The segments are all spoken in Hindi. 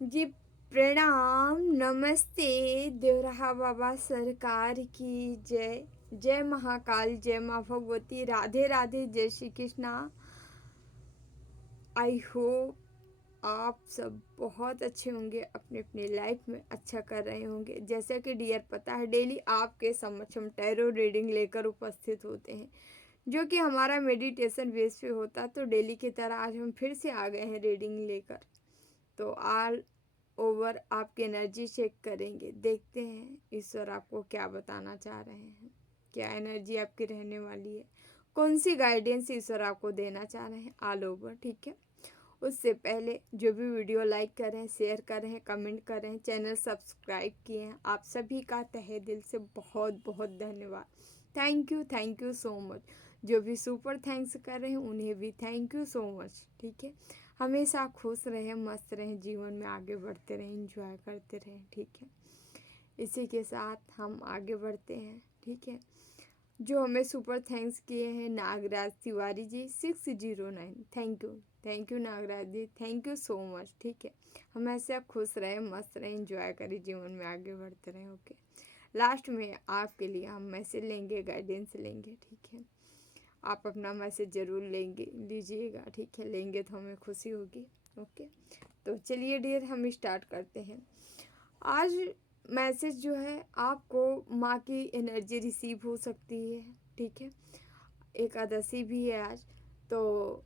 जी प्रणाम, नमस्ते। देवराहा बाबा सरकार की जय। जय महाकाल, जय माँ भगवती, राधे राधे, जय श्री कृष्णा। आई होप आप सब बहुत अच्छे होंगे, अपने अपने लाइफ में अच्छा कर रहे होंगे। जैसा कि डियर पता है, डेली आपके समक्ष हम टैरो रीडिंग लेकर उपस्थित होते हैं, जो कि हमारा मेडिटेशन बेस पे होता है। तो डेली की तरह आज हम फिर से आ गए हैं रीडिंग लेकर। तो ऑल ओवर आपकी एनर्जी चेक करेंगे, देखते हैं ईश्वर आपको क्या बताना चाह रहे हैं, क्या एनर्जी आपकी रहने वाली है, कौन सी गाइडेंस ईश्वर आपको देना चाह रहे हैं ऑल ओवर। ठीक है, उससे पहले जो भी वीडियो लाइक करें, शेयर करें, कमेंट करें, चैनल सब्सक्राइब किए हैं, आप सभी का तहे दिल से बहुत बहुत धन्यवाद। Thank you so much. जो भी सुपर थैंक्स कर रहे हैं उन्हें भी थैंक यू सो मच। ठीक है, हमेशा खुश रहें, मस्त रहें, जीवन में आगे बढ़ते रहें, इंजॉय करते रहें। ठीक है, इसी के साथ हम आगे बढ़ते हैं। ठीक है, जो हमें सुपर थैंक्स किए हैं Nagraj Tiwari ji 609, thank you Nagraj ji, thank you so much. ठीक है, हम ऐसे खुश रहें, मस्त रहें, इंजॉय करें, जीवन में आगे बढ़ते रहें। ओके, लास्ट में आपके लिए हम मैसेज लेंगे, गाइडेंस लेंगे। ठीक है, आप अपना मैसेज ज़रूर लीजिएगा। ठीक है, लेंगे तो हमें खुशी होगी। ओके, तो चलिए डियर हम स्टार्ट करते हैं। आज मैसेज जो है, आपको माँ की एनर्जी रिसीव हो सकती है। ठीक है, एकादशी भी है आज, तो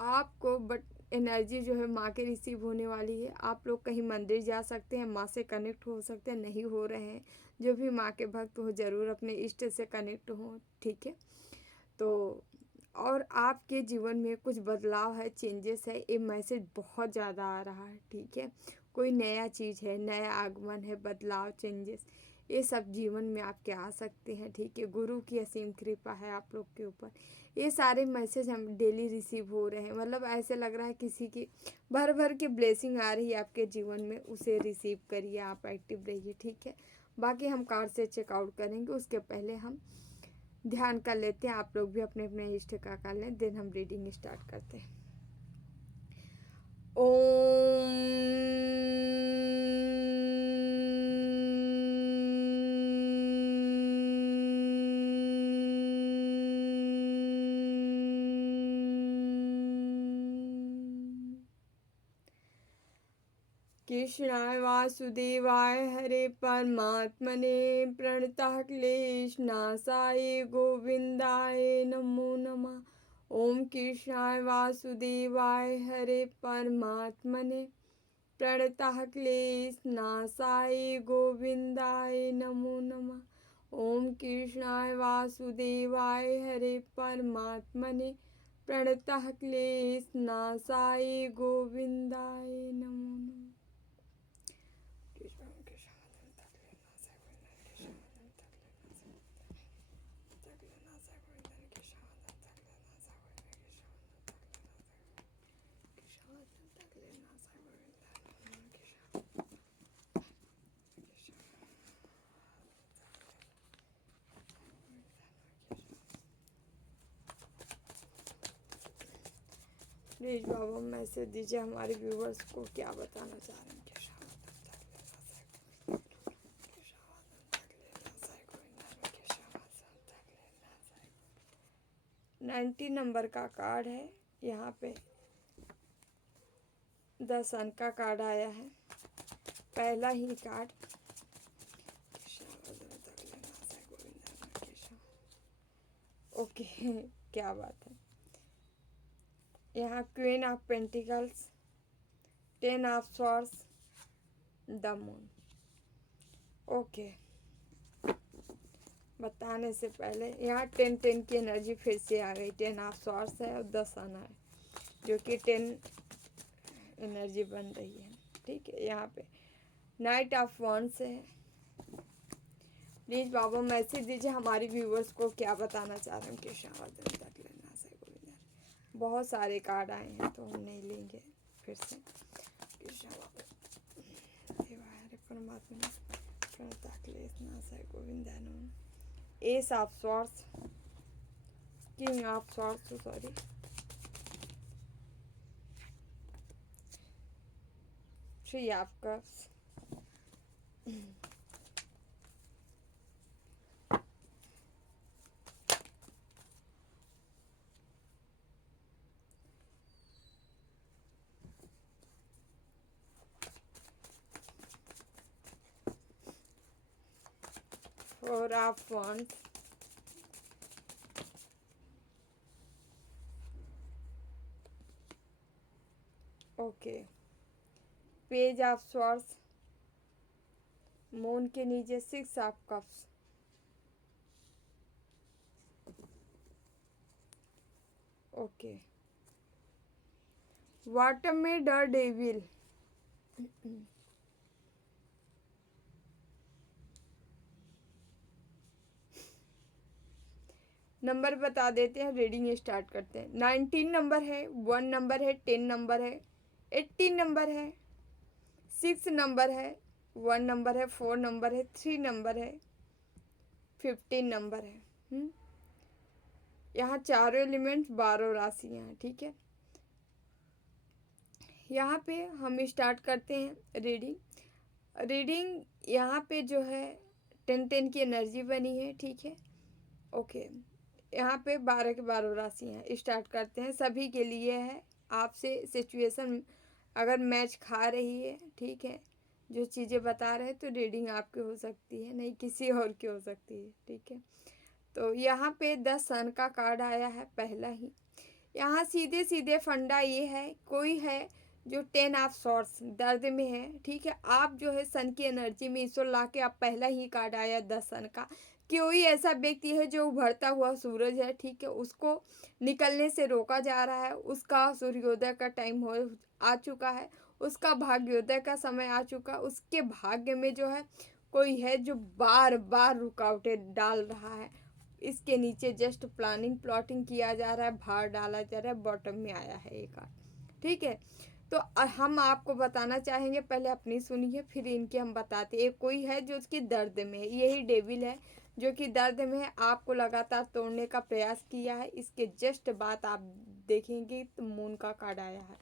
आपको बट एनर्जी जो है माँ के रिसीव होने वाली है। आप लोग कहीं मंदिर जा सकते हैं, माँ से कनेक्ट हो सकते हैं, नहीं हो रहे हैं, जो भी माँ के भक्त हो ज़रूर अपने इष्ट से कनेक्ट हो। ठीक है, तो और आपके जीवन में कुछ बदलाव है, चेंजेस है, ये मैसेज बहुत ज़्यादा आ रहा है। ठीक है, कोई नया चीज़ है, नया आगमन है, बदलाव, चेंजेस, ये सब जीवन में आपके आ सकते हैं। ठीक है, गुरु की असीम कृपा है आप लोग के ऊपर। ये सारे मैसेज हम डेली रिसीव हो रहे हैं, मतलब ऐसे लग रहा है किसी की भर भर के ब्लेसिंग आ रही है आपके जीवन में, उसे रिसीव करिए, आप एक्टिव रहिए। ठीक है, बाकी हम कार्ड से चेकआउट करेंगे, उसके पहले हम ध्यान कर लेते हैं। आप लोग भी अपने अपने इष्ट का कर लें, देन हम रीडिंग स्टार्ट करते हैं। ओम कृष्णाय वासुदेवाय हरे परमात्मने प्रणतः क्लेशनाशाय गोविंदाय नमो नमः। ओम कृष्णाय वासुदेवाय हरे परमात्मने प्रणतः क्लेशनाशाय गोविंदाय नमो नमः। ओम कृष्णाय वासुदेवाय हरे परमात्मने प्रणतः क्लेशनाशाय गोविंदाय नमो नमः। प्लीज बाबा मैसेज दीजिए, हमारे व्यूवर्स को क्या बताना चाह रहे हैं। 90 नंबर का कार्ड है, यहाँ पे 10 अंक का कार्ड आया है, पहला ही कार्ड। ओके क्या बात है। यहाँ queen of pentacles, 10 of swords, the moon. Okay, बताने से पहले यहाँ 10 की एनर्जी फिर से आ गई। 10 ऑफ सॉर्ड्स है और 10 आना है, जो कि 10 एनर्जी बन रही है। ठीक है, यहाँ पे नाइट ऑफ वॉन्ड्स है। प्लीज़ बाबा मैसेज दीजिए, हमारे व्यूवर्स को क्या बताना चाह रहे हैं। कृष्ण तक लेना से गोविंदा। बहुत सारे कार्ड आए हैं तो हम नहीं लेंगे फिर से। कृष्ण बाबा देवाय परमात्मा तक लेना से Govinda. S of swords, king of swords, sorry, three of cups, four of wands, okay, page of swords, moon के नीचे six of cups, okay, bottom में द डेविल, नंबर बता देते हैं, रीडिंग स्टार्ट करते हैं। 19 नंबर है, 1 नंबर है, 10 नंबर है, 18 नंबर है, 6 नंबर है, 1 नंबर है, 4 नंबर है, 3 नंबर है, 15 नंबर है। यहाँ चारों एलिमेंट्स 12 राशियाँ हैं, ठीक है। यहाँ पे हम स्टार्ट करते हैं रीडिंग यहाँ पे जो है 10-10 की एनर्जी बनी है, ठीक है, ओके। यहाँ पे 12 के 12 राशियाँ हैं। स्टार्ट करते हैं, सभी के लिए है। आपसे सिचुएशन अगर मैच खा रही है, ठीक है, जो चीज़ें बता रहे हैं तो रीडिंग आपकी हो सकती है, नहीं किसी और की हो सकती है, ठीक है। तो यहाँ पे 10 सन का कार्ड आया है पहला ही। यहाँ सीधे सीधे फंडा ये है, कोई है जो 10 ऑफ सॉर्ड्स दर्द में है, ठीक है। आप जो है सन की एनर्जी में ईश्वर ला के आप पहला ही कार्ड आया 10 सन का। कोई ऐसा व्यक्ति है जो उभरता हुआ सूरज है, ठीक है, उसको निकलने से रोका जा रहा है, उसका सूर्योदय का टाइम हो आ चुका है, उसका भाग्योदय का समय आ चुका, उसके भाग्य में जो है कोई है जो बार बार रुकावटें डाल रहा है। इसके नीचे जस्ट प्लॉटिंग किया जा रहा है, भार डाला जा रहा है, बॉटम में आया है एक कार्ड, ठीक है। तो हम आपको बताना चाहेंगे, पहले अपनी सुनिए फिर इनके हम बताते। एक कोई है जो उसकी दर्द में है, यही डेविल है जो कि दर्द में है, आपको लगातार तोड़ने का प्रयास किया है। इसके जस्ट बाद आप देखेंगे तो मून का कार्ड आया है।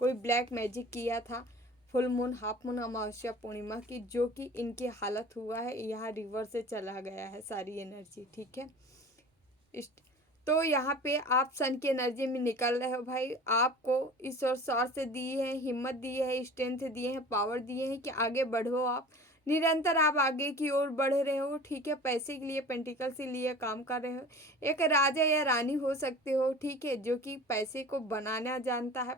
कोई ब्लैक मैजिक किया था, फुल मून, हाफ मून, अमावस्या, पूर्णिमा की, जो कि इनकी हालत हुआ है, यहाँ रिवर से चला गया है सारी एनर्जी, ठीक है। तो यहाँ पे आप सन की एनर्जी में निकल रहे हो भाई। आपको ईश्वर सौर से दिए हैं, हिम्मत दी है, स्ट्रेंथ दिए हैं, पावर दिए हैं कि आगे बढ़ो। आप निरंतर आप आगे की ओर बढ़ रहे हो, ठीक है। पैसे के लिए, पेंटिकल के लिए काम कर रहे हो। एक राजा या रानी हो सकते हो, ठीक है, जो कि पैसे को बनाना जानता है।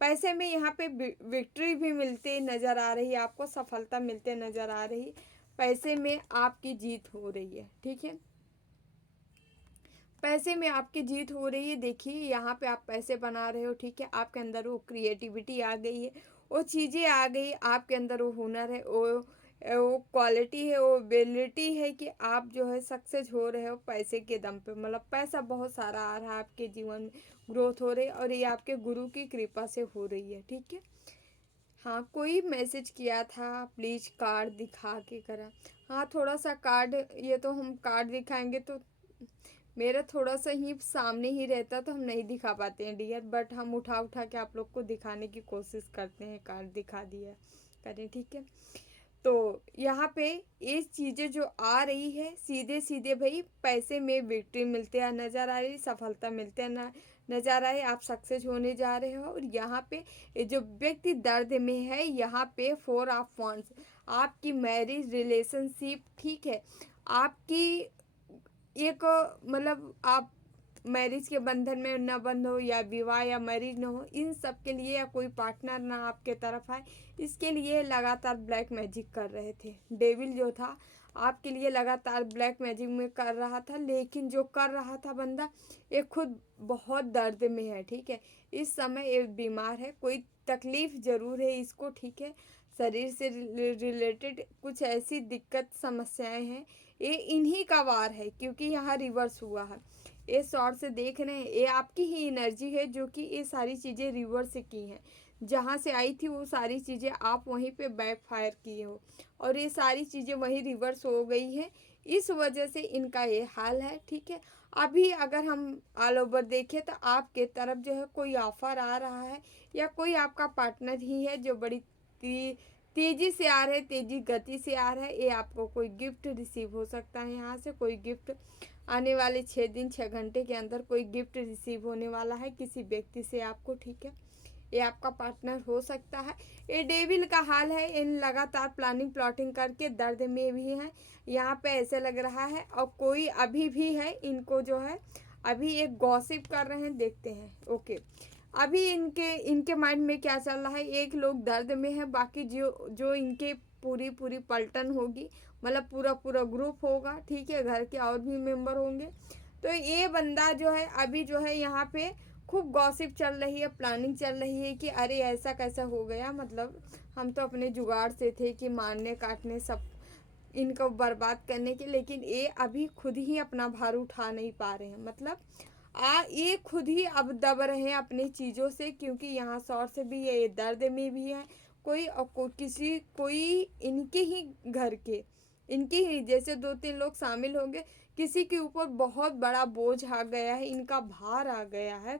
पैसे में यहाँ पे विक्ट्री भी मिलते नज़र आ रही है, आपको सफलता मिलते नज़र आ रही, पैसे में आपकी जीत हो रही है, ठीक है। पैसे में आपकी जीत हो रही है। देखिए यहाँ पे आप पैसे बना रहे हो, ठीक है, आपके अंदर वो क्रिएटिविटी आ गई है, वो चीज़ें आ गई आपके अंदर, वो हुनर है, वो क्वालिटी है, वो एबिलिटी है कि आप जो है सक्सेस हो रहे हो पैसे के दम पे। मतलब पैसा बहुत सारा आ रहा है आपके जीवन में, ग्रोथ हो रही है, और ये आपके गुरु की कृपा से हो रही है, ठीक है। हाँ, कोई मैसेज किया था प्लीज़ कार्ड दिखा के करा। हाँ, थोड़ा सा कार्ड, ये तो हम कार्ड दिखाएंगे तो मेरा थोड़ा सा ही सामने ही रहता तो हम नहीं दिखा पाते हैं डियर, बट हम उठा उठा के आप लोग को दिखाने की कोशिश करते हैं, कार्ड दिखा दिया करें, ठीक है। तो यहाँ पे ये चीज़ें जो आ रही है, सीधे सीधे भाई पैसे में विक्ट्री मिलते हैं नज़र आ रही, सफलता मिलते हैं नज़र आए, आप सक्सेस होने जा रहे हो। और यहाँ पे जो व्यक्ति दर्द में है, यहाँ पे 4 ऑफ वांड्स, आपकी मैरिज रिलेशनशिप, ठीक है, आपकी एक मतलब आप मैरिज के बंधन में न बंध हो, या विवाह या मैरिज न हो, इन सब के लिए, या कोई पार्टनर ना आपके तरफ आए, इसके लिए लगातार ब्लैक मैजिक कर रहे थे। डेविल जो था आपके लिए लगातार ब्लैक मैजिक में कर रहा था, लेकिन जो कर रहा था बंदा ये खुद बहुत दर्द में है, ठीक है। इस समय ये बीमार है, कोई तकलीफ ज़रूर है इसको, ठीक है, शरीर से रिलेटेड कुछ ऐसी दिक्कत समस्याएं हैं, ये इन्हीं का वार है, क्योंकि यहाँ रिवर्स हुआ है। ये शॉर्ट से देख रहे हैं, ये आपकी ही एनर्जी है जो कि ये सारी चीज़ें रिवर्स से की हैं। जहाँ से आई थी वो सारी चीज़ें आप वहीं पे बैक फायर किए हो, और ये सारी चीज़ें वहीं रिवर्स हो गई हैं, इस वजह से इनका ये हाल है, ठीक है। अभी अगर हम ऑल ओवर देखें तो आपके तरफ जो है कोई ऑफ़र आ रहा है, या कोई आपका पार्टनर ही है जो बड़ी तेजी से आ रहे, तेजी गति से आ रहा है। ये आपको कोई गिफ्ट रिसीव हो सकता है, यहाँ से कोई गिफ्ट आने वाले 6 दिन 6 घंटे के अंदर कोई गिफ्ट रिसीव होने वाला है किसी व्यक्ति से आपको, ठीक है। ये आपका पार्टनर हो सकता है। ये डेविल का हाल है, इन लगातार प्लानिंग प्लॉटिंग करके दर्द में भी है यहाँ पे, ऐसे लग रहा है। और कोई अभी भी है, इनको जो है अभी एक गॉसिप कर रहे हैं, देखते हैं। ओके, अभी इनके माइंड में क्या चल रहा है, एक लोग दर्द में है, बाकी जो जो इनके पूरी पूरी पलटन होगी, मतलब पूरा पूरा ग्रुप होगा, ठीक है, घर के और भी मेंबर होंगे। तो ये बंदा जो है अभी जो है यहाँ पे खूब गॉसिप चल रही है, प्लानिंग चल रही है कि अरे ऐसा कैसा हो गया, मतलब हम तो अपने जुगाड़ से थे कि मारने काटने सब इनको बर्बाद करने के, लेकिन ये अभी खुद ही अपना भार उठा नहीं पा रहे हैं। मतलब ये खुद ही अब दब रहे हैं अपनी चीज़ों से, क्योंकि यहाँ शौर से भी ये दर्द में भी है कोई, और कोई इनके ही घर के, इनके ही जैसे 2-3 लोग शामिल होंगे, किसी के ऊपर बहुत बड़ा बोझ आ गया है, इनका भार आ गया है,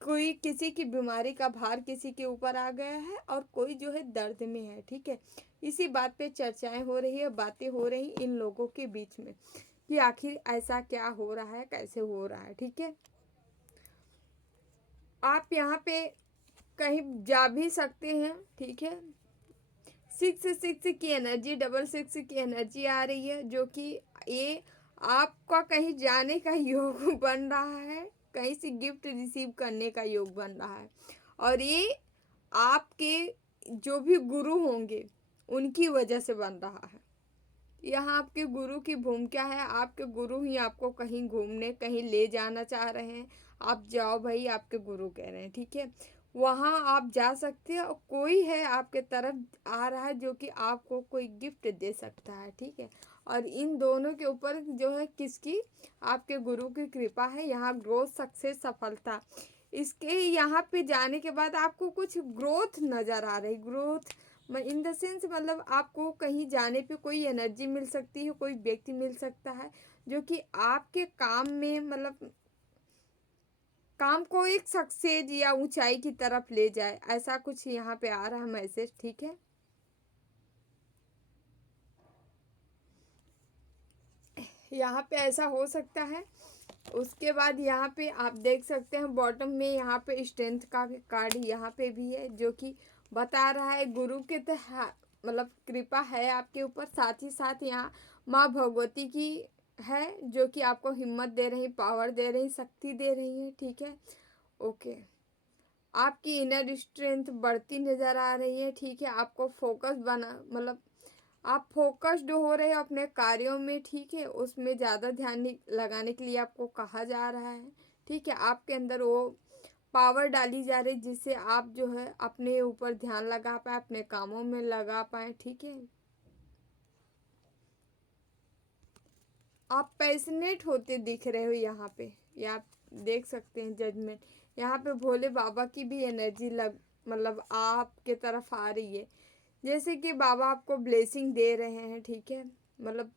कोई किसी की बीमारी का भार किसी के ऊपर आ गया है, और कोई जो है दर्द में है, ठीक है। इसी बात पे चर्चाएं हो रही है, बातें हो रही इन लोगों के बीच में कि आखिर ऐसा क्या हो रहा है, कैसे हो रहा है, ठीक है। आप यहाँ पे कहीं जा भी सकते हैं, ठीक है। 6 की एनर्जी, 66 की एनर्जी आ रही है, जो कि ये आपका कहीं जाने का योग बन रहा है, कहीं से गिफ्ट रिसीव करने का योग बन रहा है। और ये आपके जो भी गुरु होंगे उनकी वजह से बन रहा है। यहाँ आपके गुरु की भूमिका है, आपके गुरु ही आपको कहीं घूमने कहीं ले जाना चाह रहे हैं, आप जाओ भाई, आपके गुरु कह रहे हैं, ठीक है। वहाँ आप जा सकते हैं, और कोई है आपके तरफ आ रहा है जो कि आपको कोई गिफ्ट दे सकता है, ठीक है। और इन दोनों के ऊपर जो है किसकी, आपके गुरु की कृपा है। यहाँ ग्रोथ, सक्सेस, सफलता, इसके यहाँ पे जाने के बाद आपको कुछ ग्रोथ नज़र आ रही, ग्रोथ इन द सेंस, मतलब आपको कहीं जाने पे कोई एनर्जी मिल सकती है, कोई व्यक्ति मिल सकता है जो कि आपके काम में, मतलब काम को एक सक्सेस या ऊंचाई की तरफ ले जाए, ऐसा कुछ यहाँ पे आ रहा है मैसेज, ठीक है। यहाँ पे ऐसा हो सकता है। उसके बाद यहाँ पे आप देख सकते हैं बॉटम में यहाँ पे स्ट्रेंथ का कार्ड यहाँ पे भी है, जो कि बता रहा है गुरु के मतलब कृपा है आपके ऊपर। साथ ही साथ यहाँ माँ भगवती की है, जो कि आपको हिम्मत दे रही, पावर दे रही, शक्ति दे रही है, ठीक है। ओके, आपकी इनर स्ट्रेंथ बढ़ती नज़र आ रही है, ठीक है। आपको फोकस बना, मतलब आप फोकस्ड हो रहे हो अपने कार्यों में, ठीक है। उसमें ज़्यादा ध्यान लगाने के लिए आपको कहा जा रहा है, ठीक है। आपके अंदर वो पावर डाली जा रही जिससे आप जो है अपने ऊपर ध्यान लगा पाए, अपने कामों में लगा पाए, ठीक है। आप पैशनेट होते दिख रहे हो यहाँ पे, ये आप देख सकते हैं। जजमेंट, यहाँ पे भोले बाबा की भी एनर्जी मतलब आपके तरफ आ रही है, जैसे कि बाबा आपको ब्लेसिंग दे रहे हैं, ठीक है। मतलब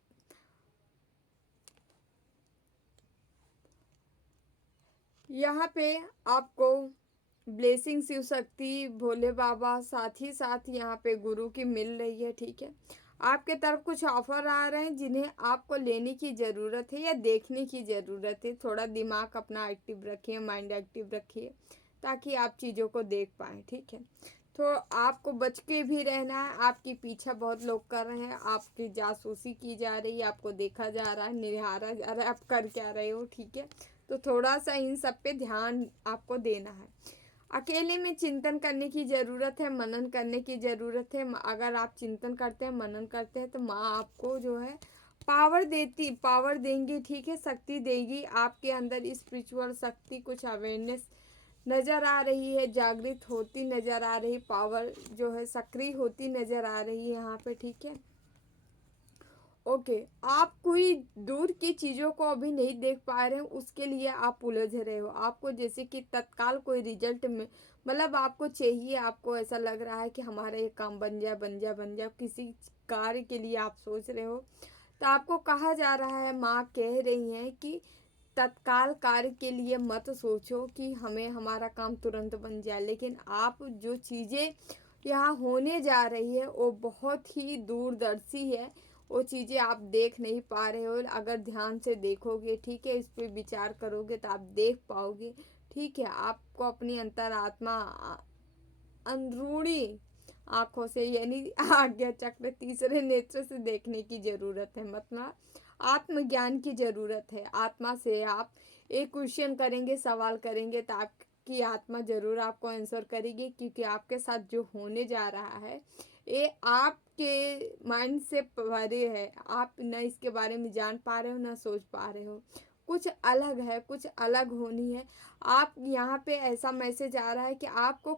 यहाँ पे आपको ब्लेसिंग शिव शक्ति, भोले बाबा, साथ ही साथ यहाँ पे गुरु की मिल रही है, ठीक है। आपके तरफ कुछ ऑफर आ रहे हैं जिन्हें आपको लेने की ज़रूरत है या देखने की ज़रूरत है। थोड़ा दिमाग अपना एक्टिव रखिए, माइंड एक्टिव रखिए, ताकि आप चीज़ों को देख पाएँ, ठीक है। तो आपको बच के भी रहना है, आपकी पीछा बहुत लोग कर रहे हैं, आपकी जासूसी की जा रही है, आपको देखा जा रहा है, निहारा जा रहा है, आप कर क्या रहे हो, ठीक है। तो थोड़ा सा इन सब पे ध्यान आपको देना है। अकेले में चिंतन करने की ज़रूरत है, मनन करने की ज़रूरत है। अगर आप चिंतन करते हैं, मनन करते हैं, तो माँ आपको जो है पावर देंगी, ठीक है, शक्ति देगी। आपके अंदर स्पिरिचुअल शक्ति, कुछ अवेयरनेस नज़र आ रही है, जागृत होती नज़र आ रही, पावर जो है सक्रिय होती नज़र आ रही है यहाँ पे, ठीक है। ओके, आप कोई दूर की चीज़ों को अभी नहीं देख पा रहे हो, उसके लिए आप उलझ रहे हो। आपको जैसे कि तत्काल कोई रिजल्ट में, मतलब आपको चाहिए, आपको ऐसा लग रहा है कि हमारा ये काम बन जाए, बन जाए, बन जाए, किसी कार्य के लिए आप सोच रहे हो, तो आपको कहा जा रहा है, माँ कह रही हैं कि तत्काल कार्य के लिए मत सोचो कि हमें हमारा काम तुरंत बन जाए, लेकिन आप जो चीज़ें यहाँ होने जा रही है वो बहुत ही दूरदर्शी है। वो चीज़ें आप देख नहीं पा रहे हो, अगर ध्यान से देखोगे, ठीक है, इस पे विचार करोगे तो आप देख पाओगे। ठीक है, आपको अपनी अंतरात्मा अंदरूनी आंखों से यानी आज्ञा चक्र तीसरे नेत्र से देखने की जरूरत है। मतलब आत्मज्ञान की जरूरत है। आत्मा से आप एक क्वेश्चन करेंगे, सवाल करेंगे तो आपकी आत्मा जरूर आपको आंसर करेगी, क्योंकि आपके साथ जो होने जा रहा है ये आपके माइंड से परे है। आप न इसके बारे में जान पा रहे हो, न सोच पा रहे हो। कुछ अलग है, कुछ अलग होनी है। आप यहाँ पे ऐसा मैसेज आ रहा है कि आपको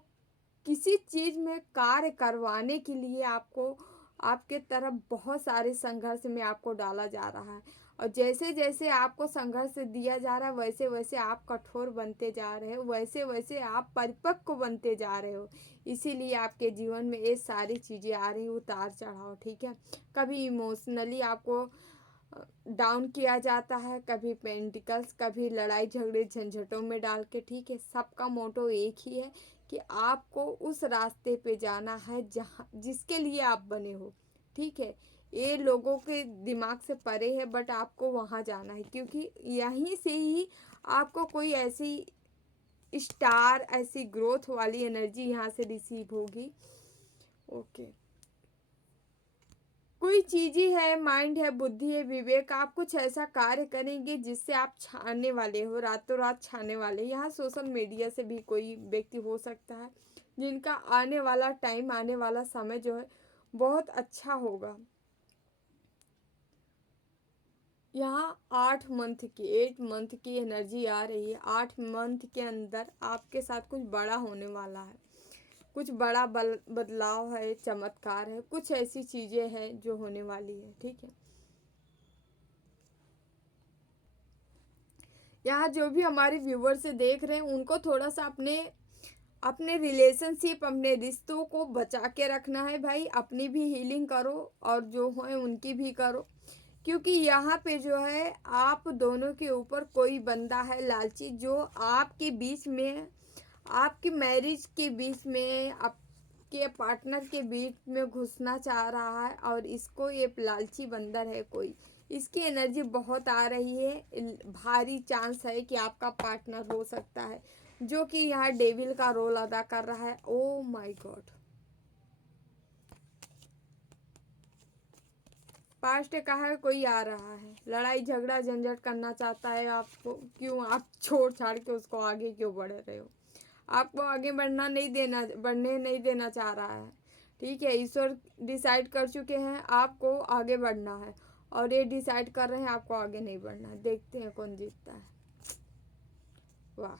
किसी चीज़ में कार्य करवाने के लिए आपको आपके तरफ बहुत सारे संघर्ष में आपको डाला जा रहा है। और जैसे जैसे आपको संघर्ष दिया जा रहा है वैसे वैसे आप कठोर बनते जा रहे हो, वैसे वैसे आप परिपक्व बनते जा रहे हो। इसीलिए आपके जीवन में ये सारी चीज़ें आ रही, उतार चढ़ाव। ठीक है, कभी इमोशनली आपको डाउन किया जाता है, कभी पेंटिकल्स, कभी लड़ाई झगड़े झंझटों में डाल के। ठीक है, सबका मोटो एक ही है कि आपको उस रास्ते पे जाना है जहाँ जिसके लिए आप बने हो। ठीक है, ये लोगों के दिमाग से परे है, बट आपको वहाँ जाना है, क्योंकि यहीं से ही आपको कोई ऐसी स्टार, ऐसी ग्रोथ वाली एनर्जी यहाँ से रिसीव होगी। ओके, कोई चीज़ ही है, माइंड है, बुद्धि है, विवेक, आप कुछ ऐसा कार्य करेंगे जिससे आप छाने वाले हो, रातों रात छाने वाले। यहाँ सोशल मीडिया से भी कोई व्यक्ति हो सकता है जिनका आने वाला टाइम, आने वाला समय जो है बहुत अच्छा होगा। यहाँ 8 मंथ की एनर्जी आ रही है। 8 मंथ के अंदर आपके साथ कुछ बड़ा होने वाला है, कुछ बड़ा बदलाव है, चमत्कार है, कुछ ऐसी चीज़ें हैं जो होने वाली है। ठीक है, यहाँ जो भी हमारे व्यूवर से देख रहे हैं उनको थोड़ा सा अपने अपने रिलेशनशिप, अपने रिश्तों को बचा के रखना है भाई। अपनी भी हीलिंग करो और जो है उनकी भी करो, क्योंकि यहाँ पे जो है आप दोनों के ऊपर कोई बंदा है लालची, जो आपके बीच में, आपकी मैरिज के बीच में, आपके पार्टनर के बीच में घुसना चाह रहा है। और इसको ये लालची बंदर है कोई, इसकी एनर्जी बहुत आ रही है। भारी चांस है कि आपका पार्टनर हो सकता है जो कि यहाँ डेविल का रोल अदा कर रहा है। ओ माय गॉड, पास्ट का है, कोई आ रहा है, लड़ाई झगड़ा झंझट करना चाहता है आपको। क्यों आप छोड़ छाड़ के उसको आगे क्यों बढ़ रहे हो? आपको आगे बढ़ने नहीं देना चाह रहा है। ठीक है, ईश्वर डिसाइड कर चुके हैं आपको आगे बढ़ना है, और ये डिसाइड कर रहे हैं आपको आगे नहीं बढ़ना है। देखते हैं कौन जीतता है। वाह,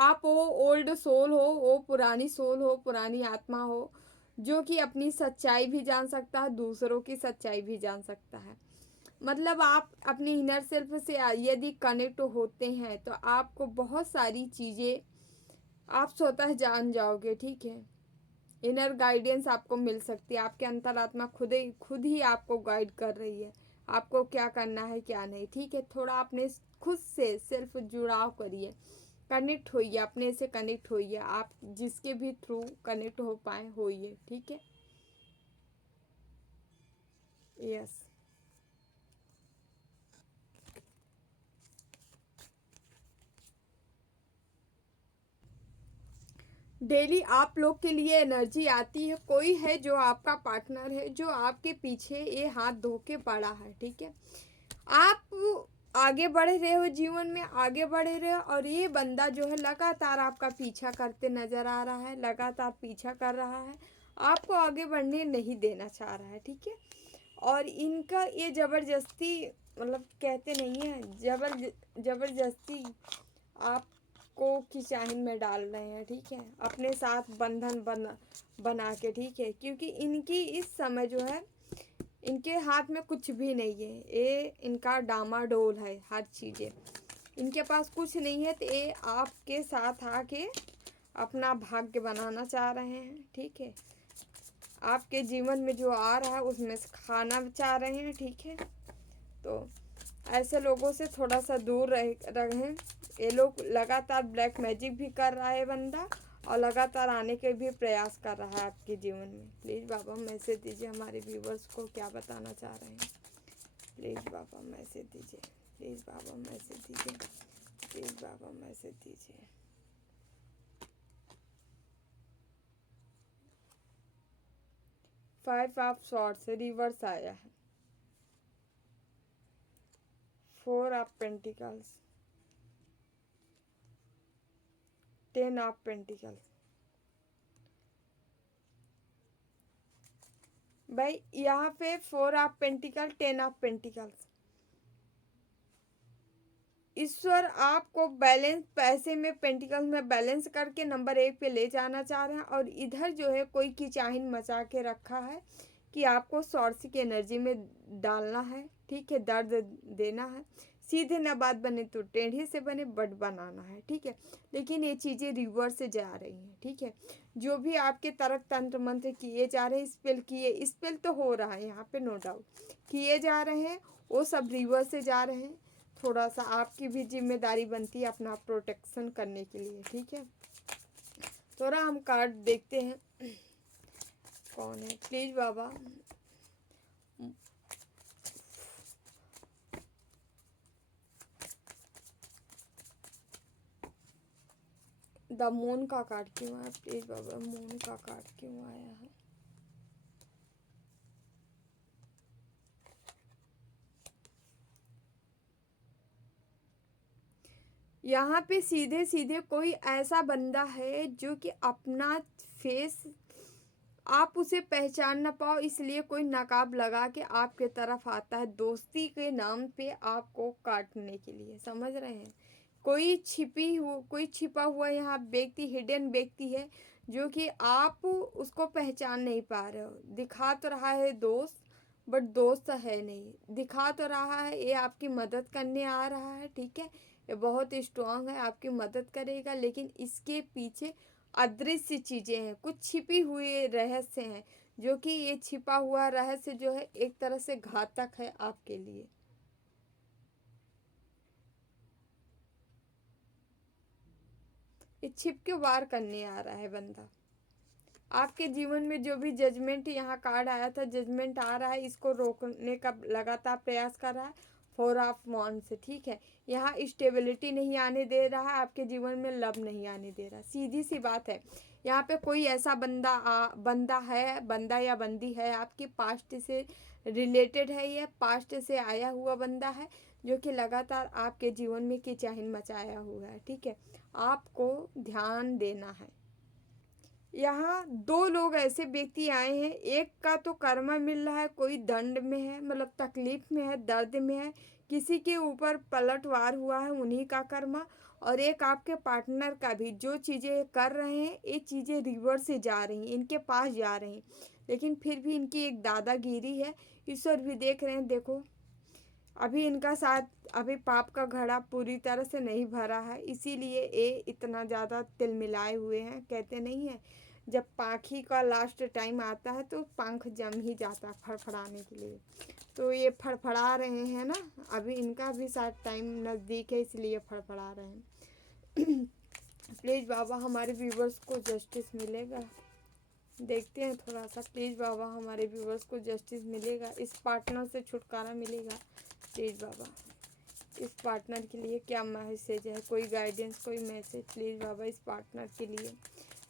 आप वो ओल्ड सोल हो, वो पुरानी सोल हो, पुरानी आत्मा हो, जो कि अपनी सच्चाई भी जान सकता है, दूसरों की सच्चाई भी जान सकता है। मतलब आप अपने इनर सेल्फ से यदि कनेक्ट होते हैं तो आपको बहुत सारी चीज़ें आप स्वतः जान जाओगे। ठीक है, इनर गाइडेंस आपको मिल सकती है। आपके अंतरात्मा खुद ही आपको गाइड कर रही है, आपको क्या करना है क्या नहीं। ठीक है, थोड़ा अपने खुद से सेल्फ जुड़ाव करिए, कनेक्ट होइए, अपने से कनेक्ट होइए, आप जिसके भी थ्रू कनेक्ट हो पाए होइए। ठीक है, यस। डेली आप लोग के लिए एनर्जी आती है, कोई है जो आपका पार्टनर है, जो आपके पीछे ये हाथ धो के पड़ा है। ठीक है, आप आगे बढ़ रहे हो, जीवन में आगे बढ़ रहे हो, और ये बंदा जो है लगातार आपका पीछा करते नजर आ रहा है, लगातार पीछा कर रहा है, आपको आगे बढ़ने नहीं देना चाह रहा है। ठीक है, और इनका ये ज़बरदस्ती, मतलब कहते नहीं है, ज़बरदस्ती आपको खिंचाइन में डाल रहे हैं। ठीक है, अपने साथ बंधन बना के। ठीक है, क्योंकि इनकी इस समय जो है इनके हाथ में कुछ भी नहीं है, ये इनका डामाडोल है हर चीज़ें, इनके पास कुछ नहीं है। तो ये आपके साथ आके अपना भाग्य बनाना चाह रहे हैं। ठीक है, आपके जीवन में जो आ रहा है उसमें से खाना चाह रहे हैं। ठीक है, तो ऐसे लोगों से थोड़ा सा दूर रहें। ये लोग लगातार ब्लैक मैजिक भी कर रहा है बंदा, और लगातार आने के भी प्रयास कर रहा है आपके जीवन में। प्लीज़ बाबा मैसेज दीजिए हमारे व्यूवर्स को, क्या बताना चाह रहे हैं। प्लीज़ बाबा मैसेज दीजिए, प्लीज़ बाबा मैसेज दीजिए, प्लीज़ बाबा मैसेज दीजिए। फाइव ऑफ सॉर्ड्स रिवर्स आया है, four of pentacles, ten of pentacles. भाई यहाँ पे four of pentacle, ten of pentacles, ईश्वर आपको बैलेंस, पैसे में, पेंटिकल में बैलेंस करके नंबर 1 पे ले जाना चाह रहे हैं। और इधर जो है कोई किचाहिन मचा के रखा है कि आपको सॉर्स की एनर्जी में डालना है, ठीक है, दर्द देना है। सीधे ना बात बने तो टेढ़े से बने, बट बनाना है, ठीक है। लेकिन ये चीज़ें रिवर्स से जा रही हैं, ठीक है। जो भी आपके तरफ तंत्र मंत्र किए जा रहे हैं, स्पेल तो हो रहा है यहाँ पे, नो डाउट किए जा रहे हैं, वो सब रिवर्स से जा रहे हैं। थोड़ा सा आपकी भी जिम्मेदारी बनती है अपना प्रोटेक्शन करने के लिए, ठीक है। थोड़ा हम कार्ड देखते हैं कौन है। प्लीज बाबा द मून का कार्ड क्यों आया। प्लीज बाबा मून का कार्ड क्यों आया है। यहाँ पे सीधे सीधे कोई ऐसा बंदा है जो कि अपना फेस आप उसे पहचान ना पाओ, इसलिए कोई नकाब लगा के आपके तरफ आता है दोस्ती के नाम पे आपको काटने के लिए, समझ रहे हैं। कोई छिपा हुआ यहाँ व्यक्ति, हिडन व्यक्ति है जो कि आप उसको पहचान नहीं पा रहे हो। दिखा तो रहा है दोस्त, बट दोस्त है नहीं। दिखा तो रहा है ये आपकी मदद करने आ रहा है, ठीक है, ये बहुत स्ट्रांग है, आपकी मदद करेगा। लेकिन इसके पीछे अदृश्य चीज़ें हैं, कुछ छिपी हुई रहस्य हैं, जो कि ये छिपा हुआ रहस्य जो है एक तरह से घातक है आपके लिए। ये छिप के वार करने आ रहा है बंदा आपके जीवन में। जो भी जजमेंट यहाँ कार्ड आया था, जजमेंट आ रहा है, इसको रोकने का लगातार प्रयास कर रहा है। फोर ऑफ वॉन्ड्स, ठीक है, यहाँ स्टेबिलिटी नहीं आने दे रहा है आपके जीवन में, लव नहीं आने दे रहा। सीधी सी बात है, यहाँ पे कोई ऐसा बंदा या बंदी है आपकी पास्ट से रिलेटेड है, ये पास्ट से आया हुआ बंदा है जो कि लगातार आपके जीवन में किचाहिन मचाया हुआ है, ठीक है। आपको ध्यान देना है। यहाँ दो लोग ऐसे व्यक्ति आए हैं, एक का तो कर्मा मिल रहा है, कोई दंड में है, मतलब तकलीफ में है, दर्द में है, किसी के ऊपर पलटवार हुआ है, उन्हीं का कर्मा। और एक आपके पार्टनर का भी, जो चीज़ें कर रहे हैं ये चीज़ें रिवर्स से जा रही हैं, इनके पास जा रही हैं, लेकिन फिर भी इनकी एक दादागिरी है। ईश्वर भी देख रहे हैं, देखो अभी इनका साथ, अभी पाप का घड़ा पूरी तरह से नहीं भरा है, इसीलिए ये इतना ज़्यादा तिलमिलाए हुए हैं। कहते नहीं है जब पाखी का लास्ट टाइम आता है तो पंख जम ही जाता है फड़फड़ाने के लिए, तो ये फड़फड़ा रहे हैं ना, अभी इनका भी साथ टाइम नज़दीक है, इसलिए फड़फड़ा रहे हैं। प्लीज़ बाबा हमारे व्यूवर्स को जस्टिस मिलेगा, देखते हैं थोड़ा सा। प्लीज़ बाबा हमारे व्यूवर्स को जस्टिस मिलेगा, इस पार्टनर से छुटकारा मिलेगा। प्लीज़ बाबा इस पार्टनर के लिए क्या मैसेज है, कोई गाइडेंस, कोई मैसेज। प्लीज़ बाबा इस पार्टनर के लिए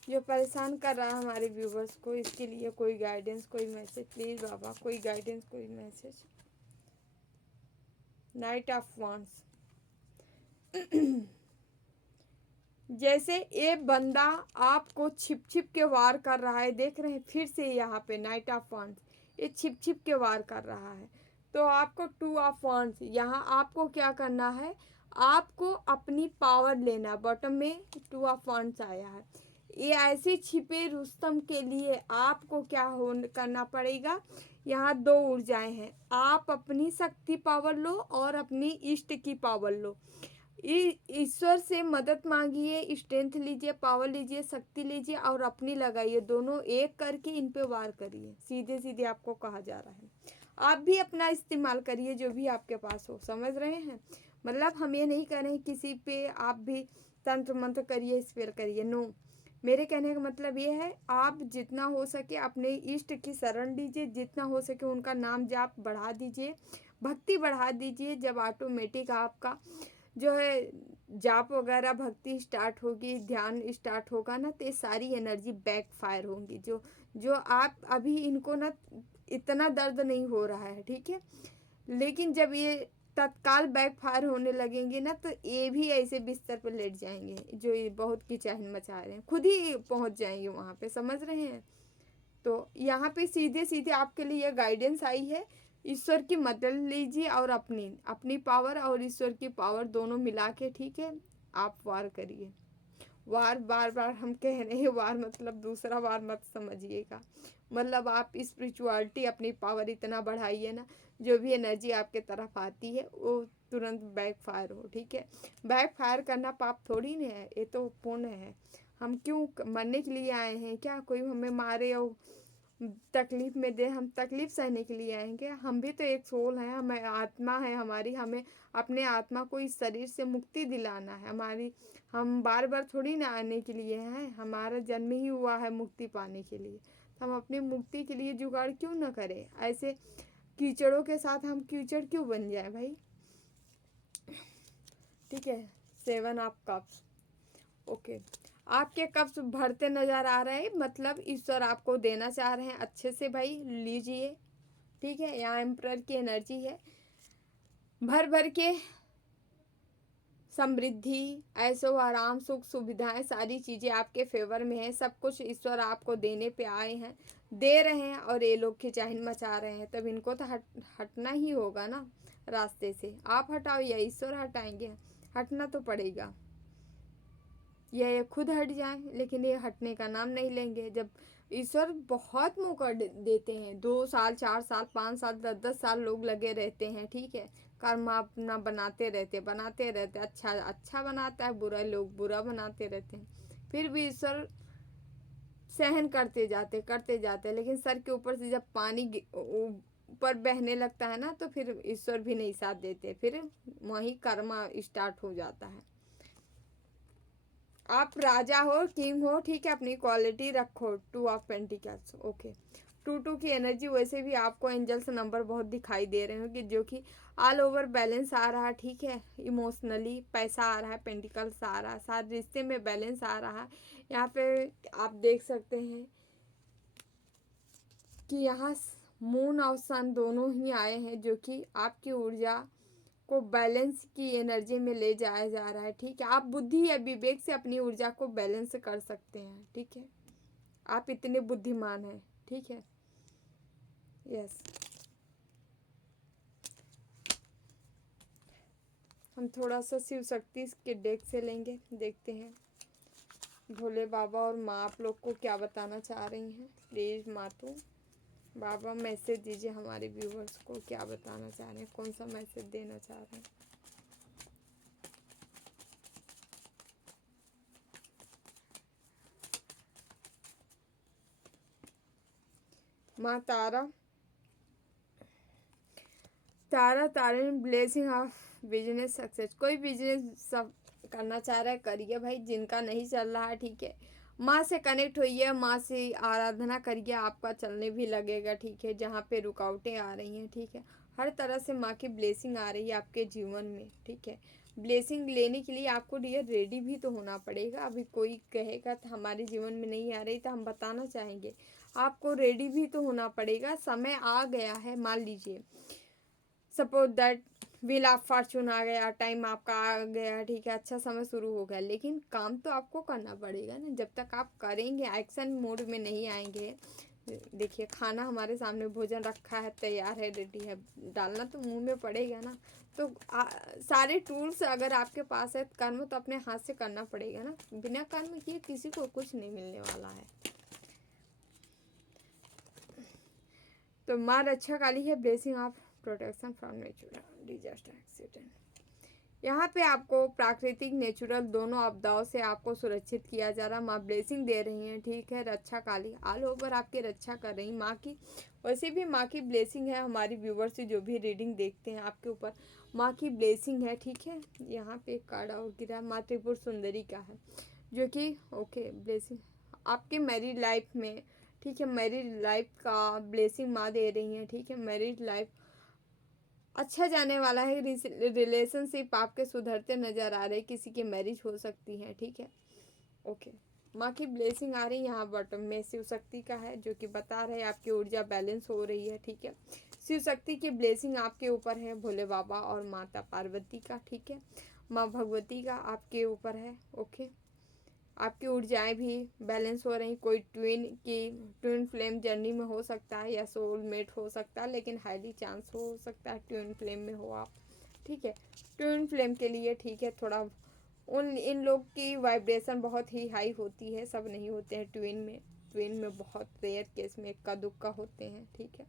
जो परेशान कर रहा है हमारे व्यूवर्स को, इसके लिए कोई गाइडेंस, कोई मैसेज। प्लीज़ बाबा कोई गाइडेंस, कोई मैसेज। Night of wands. जैसे ये बंदा आपको छिप छिप के वार कर रहा है, देख रहे हैं फिर से यहाँ पे नाइट ऑफ वांड्स, ये छिप छिप के वार कर रहा है। तो आपको टू ऑफ वांड्स, यहाँ आपको क्या करना है, आपको अपनी पावर लेना। बॉटम में टू ऑफ वांड्स आया है, ये ऐसे छिपे रुस्तम के लिए आपको क्या करना पड़ेगा। यहाँ दो ऊर्जाएं हैं, आप अपनी शक्ति पावर लो और अपनी इष्ट की पावर लो। ईश्वर से मदद मांगिए, स्ट्रेंथ लीजिए, पावर लीजिए, शक्ति लीजिए और अपनी लगाइए, दोनों एक करके इन पे वार करिए। सीधे सीधे आपको कहा जा रहा है, आप भी अपना इस्तेमाल करिए जो भी आपके पास हो, समझ रहे हैं। मतलब हम ये नहीं कह रहे हैं किसी पे आप भी तंत्र मंत्र करिए, स्पेल करिए, नो। मेरे कहने का मतलब ये है, आप जितना हो सके अपने इष्ट की शरण लीजिए, जितना हो सके उनका नाम जाप बढ़ा दीजिए, भक्ति बढ़ा दीजिए। जब ऑटोमेटिक आपका जो है जाप वगैरह भक्ति स्टार्ट होगी, ध्यान स्टार्ट होगा ना, तो ये सारी एनर्जी बैक फायर होंगी। जो जो आप अभी इनको ना इतना दर्द नहीं हो रहा है, ठीक है, लेकिन जब ये तत्काल बैक फायर होने लगेंगे ना, तो ये भी ऐसे बिस्तर पर लेट जाएंगे, जो ये बहुत किचहन मचा रहे हैं, खुद ही पहुंच जाएंगे वहाँ पे, समझ रहे हैं। तो यहाँ पे सीधे सीधे आपके लिए गाइडेंस आई है, ईश्वर की मदद लीजिए और अपनी अपनी पावर और ईश्वर की पावर दोनों मिला के, ठीक है, आप वार करिए। वार बार बार हम कह रहे हैं, वार मतलब दूसरा वार मत समझिएगा, मतलब आप स्पिरिचुअलिटी अपनी पावर इतना बढ़ाइए ना, जो भी एनर्जी आपके तरफ आती है वो तुरंत बैक फायर हो, ठीक है। बैक फायर करना पाप थोड़ी ना है, ये तो पुण्य है। हम क्यों मरने के लिए आए हैं क्या? कोई हमें मारे और तकलीफ में दे, हम तकलीफ सहने के लिए आएंगे? हम भी तो एक सोल है, हमें आत्मा है हमारी, हमें अपने आत्मा को इस शरीर से मुक्ति दिलाना है हमारी। हम बार बार थोड़ी ना आने के लिए हैं, हमारा जन्म ही हुआ है मुक्ति पाने के लिए। तो हम अपनी मुक्ति के लिए जुगाड़ क्यों ना करें? ऐसे कीचड़ों के साथ हम कीचड़ क्यों बन जाए भाई? ठीक है, 7 ऑफ कप्स, ओके। आपके कप्स भरते नजर आ रहे हैं, मतलब ईश्वर आपको देना चाह रहे हैं अच्छे से, भाई लीजिए, ठीक है। यहाँ एम्परर की एनर्जी है, भर भर के समृद्धि, ऐशो आराम, सुख सुविधाएं, सारी चीज़ें आपके फेवर में है। सब कुछ ईश्वर आपको देने पे आए हैं, दे रहे हैं, और ये लोग खिंचाइन मचा रहे हैं, तब इनको तो हटना ही होगा ना रास्ते से। आप हटाओ या ईश्वर हटाएंगे? हटना तो पड़ेगा, ये खुद हट जाए, लेकिन ये हटने का नाम नहीं लेंगे। जब ईश्वर बहुत मौका देते हैं, 2 साल 4 साल 5 साल 10 10 साल लोग लगे रहते हैं, ठीक है, कर्म अपना बनाते रहते, अच्छा अच्छा बनाता है, बुरा लोग बुरा बनाते रहते हैं, फिर भी ईश्वर सहन करते जाते, लेकिन सर के ऊपर से जब पानी ऊपर बहने लगता है ना, तो फिर ईश्वर भी नहीं साथ देते, फिर वहीं कर्मा स्टार्ट हो जाता है। आप राजा हो, किंग हो, ठीक है, अपनी क्वालिटी रखो। 2 ऑफ पेंटिकल्स, ओके। 2 की एनर्जी, वैसे भी आपको एंजल्स नंबर बहुत दिखाई दे रहे होंगे, जो कि ऑल ओवर बैलेंस आ रहा है, ठीक है। इमोशनली पैसा आ रहा है, पेंटिकल्स आ रहा है, साथ रिश्ते में बैलेंस आ रहा है। यहाँ पे आप देख सकते हैं कि यहाँ मून और सन दोनों ही आए हैं, जो कि आपकी ऊर्जा को बैलेंस की एनर्जी में ले जाया जा रहा है, ठीक है। आप बुद्धि या विवेक से अपनी ऊर्जा को बैलेंस कर सकते हैं, ठीक है, आप इतने बुद्धिमान हैं, ठीक है, यस। हम थोड़ा सा शिव शक्ति के डेक से लेंगे, देखते हैं भोले बाबा और माँ आप लोग को क्या बताना चाह रही हैं। प्लीज़ मातू बाबा मैसेज दीजिए हमारे व्यूवर्स को, क्या बताना चाह रहे हैं, कौन सा मैसेज देना चाह रहे हैं। माँ तारा, तारण ब्लेसिंग ऑफ बिजनेस सक्सेस। कोई बिजनेस सब करना चाह रहा है, करिए भाई, जिनका नहीं चल रहा है, ठीक है, माँ से कनेक्ट होइए, माँ से आराधना करिए, आपका चलने भी लगेगा, ठीक है। जहाँ पे रुकावटें आ रही हैं, ठीक है, हर तरह से माँ की ब्लेसिंग आ रही है आपके जीवन में, ठीक है। ब्लेसिंग लेने के लिए आपको डियर रेडी भी तो होना पड़ेगा। अभी कोई कहेगा तो हमारे जीवन में नहीं आ रही, तो हम बताना चाहेंगे आपको रेडी भी तो होना पड़ेगा। समय आ गया है, मान लीजिए suppose that wheel of fortune आ गया, टाइम आपका आ गया, ठीक है, अच्छा समय शुरू हो गया, लेकिन काम तो आपको करना पड़ेगा ना। जब तक आप करेंगे, एक्शन मोड में नहीं आएंगे, देखिए खाना हमारे सामने, भोजन रखा है, तैयार है, रेडी है, डालना तो मुंह में पड़ेगा ना। तो सारे टूल्स अगर आपके पास है, कर्म तो अपने हाथ से करना पड़ेगा ना। बिना कर्म किए किसी को कुछ नहीं मिलने वाला है। तो माँ रक्षा काली है, blessing of protection from natural disaster accident. यहाँ पे आपको प्राकृतिक नेचुरल दोनों आपदाओं से आपको सुरक्षित किया जा रहा, माँ ब्लेसिंग दे रही हैं, ठीक है। रक्षा काली ऑल ओवर आपकी रक्षा कर रही माँ की। वैसे भी माँ की ब्लेसिंग है, हमारी व्यूवर्स जो भी रीडिंग देखते हैं आपके ऊपर माँ की ब्लेसिंग है, ठीक है। यहाँ पे एक कार्ड और गिरा, माँ त्रिपुर सुंदरी का है, जो कि ओके ब्लेसिंग आपके मैरिड लाइफ में, ठीक है, मैरिड लाइफ का ब्लेसिंग माँ दे रही हैं, ठीक है। मैरिड लाइफ अच्छा जाने वाला है, रिलेशनशिप आपके सुधरते नज़र आ रहे, किसी की मैरिज हो सकती है, ठीक है। ओके, माँ की ब्लेसिंग आ रही है यहाँ बॉटम में, शिव शक्ति का है जो कि बता रहे हैं आपकी ऊर्जा बैलेंस हो रही है, ठीक है। शिव शक्ति की ब्लेसिंग आपके ऊपर है, भोले बाबा और माता पार्वती का, ठीक है। माँ भगवती का आपके ऊपर है, ओके। आपकी ऊर्जाएं भी बैलेंस हो रही, कोई ट्विन फ्लेम जर्नी में हो सकता है या सोलमेट हो सकता है, लेकिन हाईली चांस हो सकता है ट्विन फ्लेम में हो आप, ठीक है। ट्विन फ्लेम के लिए, ठीक है, थोड़ा इन लोग की वाइब्रेशन बहुत ही हाई होती है, सब नहीं होते हैं ट्विन में बहुत रेयर केस में इक्का दुक्का होते हैं, ठीक है।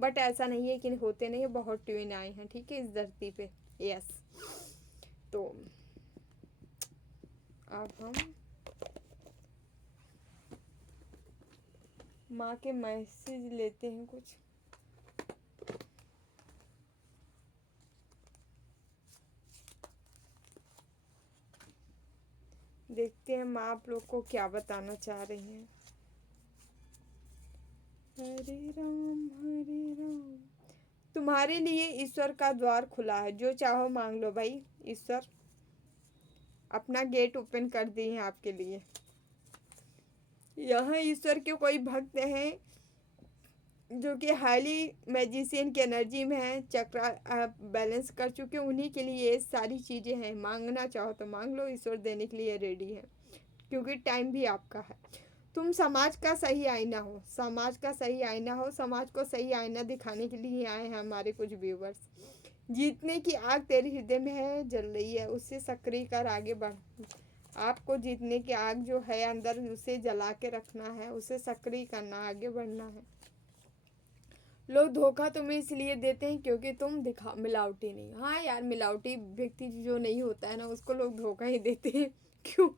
बट ऐसा नहीं है कि होते नहीं, बहुत ट्विन आए हैं, ठीक है, इस धरती पे, यस। तो अब हम माँ के मैसेज लेते हैं कुछ। देखते हैं माँ आप लोग को क्या बताना चाह रही हैं। हरे राम, तुम्हारे लिए ईश्वर का द्वार खुला है, जो चाहो मांग लो भाई। ईश्वर अपना गेट ओपन कर दिए हैं आपके लिए। यहाँ ईश्वर के कोई भक्त हैं जो कि हाईली मैजिशियन की एनर्जी में है, चक्र बैलेंस कर चुके, उन्हीं के लिए ये सारी चीज़ें हैं। मांगना चाहो तो मांग लो, ईश्वर देने के लिए रेडी है, क्योंकि टाइम भी आपका है। तुम समाज का सही आईना हो, समाज का सही आईना हो, समाज को सही आईना दिखाने के लिए आए हैं हमारे कुछ व्यूवर्स। जीतने की आग तेरे हृदय में है, जल रही है, उससे सक्रिय कर आगे बढ़। आपको जीतने की आग जो है अंदर, उसे जला के रखना है, उसे सक्रिय करना, आगे बढ़ना है। लोग धोखा तुम्हें इसलिए देते हैं क्योंकि तुम दिखा मिलावटी नहीं। हाँ यार, मिलावटी व्यक्ति जो नहीं होता है ना, उसको लोग धोखा ही देते हैं। क्यों?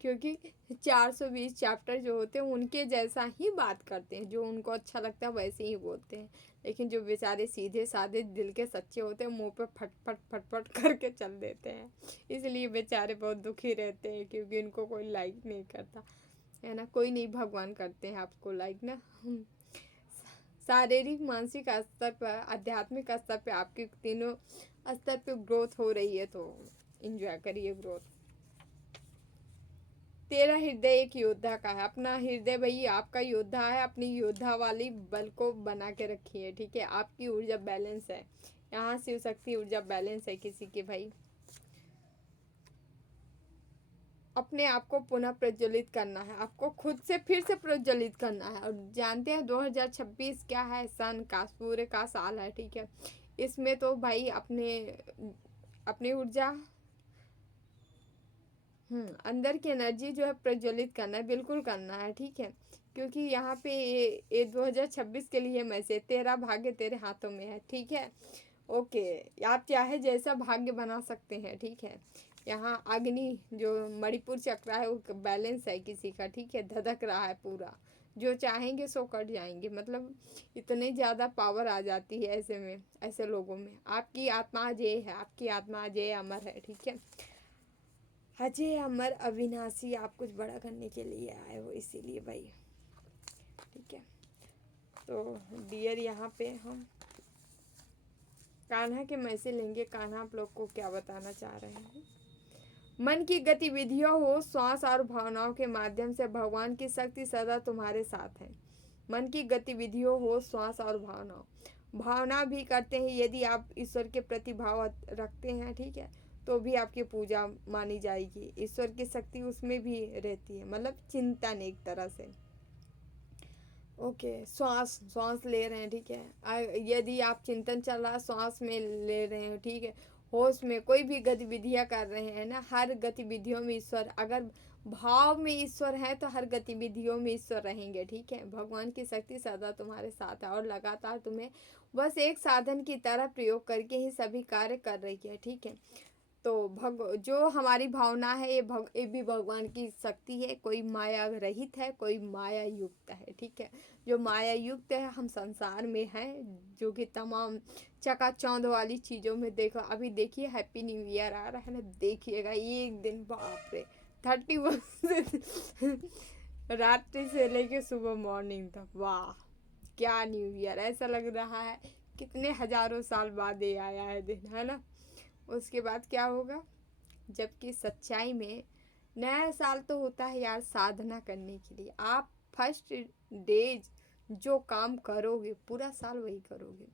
क्योंकि 420 चैप्टर जो होते हैं उनके जैसा ही बात करते हैं, जो उनको अच्छा लगता है वैसे ही बोलते हैं। लेकिन जो बेचारे सीधे साधे दिल के सच्चे होते हैं, मुंह पे फटफट फटफट करके चल देते हैं। इसलिए बेचारे बहुत दुखी रहते हैं, क्योंकि उनको कोई लाइक नहीं करता है ना। कोई नहीं, भगवान करते हैं आपको लाइक ना। शारीरिक, मानसिक स्तर पर, आध्यात्मिक स्तर पर आपकी तीनों स्तर पर ग्रोथ हो रही है, तो एंजॉय करिए ग्रोथ। तेरा हृदय एक योद्धा का है, अपना हृदय भाई आपका योद्धा है, अपनी योद्धा वाली बल को बना के रखिए, ठीक है। आपकी ऊर्जा बैलेंस है, यहाँ शिव शक्ति ऊर्जा बैलेंस है किसी की भाई। अपने आप को पुनः प्रज्वलित करना है, आपको खुद से फिर से प्रज्वलित करना है। और जानते हैं 2026 क्या है, सन का सूर्य का साल है, ठीक है। इसमें तो भाई अपनी ऊर्जा, अंदर की एनर्जी जो है प्रज्वलित करना है, बिल्कुल करना है, ठीक है। क्योंकि यहाँ पे ये 2026 के लिए मैसेज, तेरा भाग्य तेरे हाथों में है, ठीक है। ओके, आप चाहे जैसा भाग्य बना सकते हैं, ठीक है। यहाँ अग्नि जो मणिपुर चक्र है वो बैलेंस है किसी का, ठीक है, धधक रहा है पूरा। जो चाहेंगे सो कर जाएंगे, मतलब इतनी ज़्यादा पावर आ जाती है ऐसे में, ऐसे लोगों में। आपकी आत्मा अजय है, आपकी आत्मा अजय अमर है, ठीक है। अजय अमर अविनाशी, आप कुछ बड़ा करने के लिए आए हो, इसीलिए भाई, ठीक है। तो डियर यहाँ पे हम कान्हा के मैसेज लेंगे। कान्हा आप लोग को क्या बताना चाह रहे हैं। मन की गतिविधियों हो, श्वास और भावनाओं के माध्यम से भगवान की शक्ति सदा तुम्हारे साथ है। मन की गतिविधियों हो, श्वास और भावना भी करते हैं, यदि आप ईश्वर के प्रति भाव रखते हैं, ठीक है, तो भी आपकी पूजा मानी जाएगी। ईश्वर की शक्ति उसमें भी रहती है, मतलब चिंतन एक तरह से। ओके, श्वास ले रहे हैं, ठीक है। यदि आप चिंतन चल रहा है, श्वास में ले रहे हैं, ठीक है, होश में कोई भी गतिविधियां कर रहे हैं ना, हर गतिविधियों में ईश्वर, अगर भाव में ईश्वर है तो हर गतिविधियों में ईश्वर रहेंगे, ठीक है। भगवान की शक्ति सदा तुम्हारे साथ है और लगातार तुम्हें बस एक साधन की तरह प्रयोग करके ही सभी कार्य कर रही है, ठीक है। तो जो हमारी भावना है, ये भी भगवान की शक्ति है। कोई माया रहित है, कोई माया युक्त है, ठीक है। जो माया युक्त है, हम संसार में हैं, जो कि तमाम चकाचौंध वाली चीज़ों में। देखो अभी देखिए, हैप्पी न्यू ईयर आ रहा है ना, देखिएगा एक दिन, बाप रे, 31 से रात्रि से लेके सुबह मॉर्निंग तक। वाह क्या न्यू ईयर, ऐसा लग रहा है कितने हजारों साल बाद ये आया है दिन, है ना। उसके बाद क्या होगा, जबकि सच्चाई में नया साल तो होता है यार साधना करने के लिए। आप फर्स्ट डेज जो काम करोगे पूरा साल वही करोगे।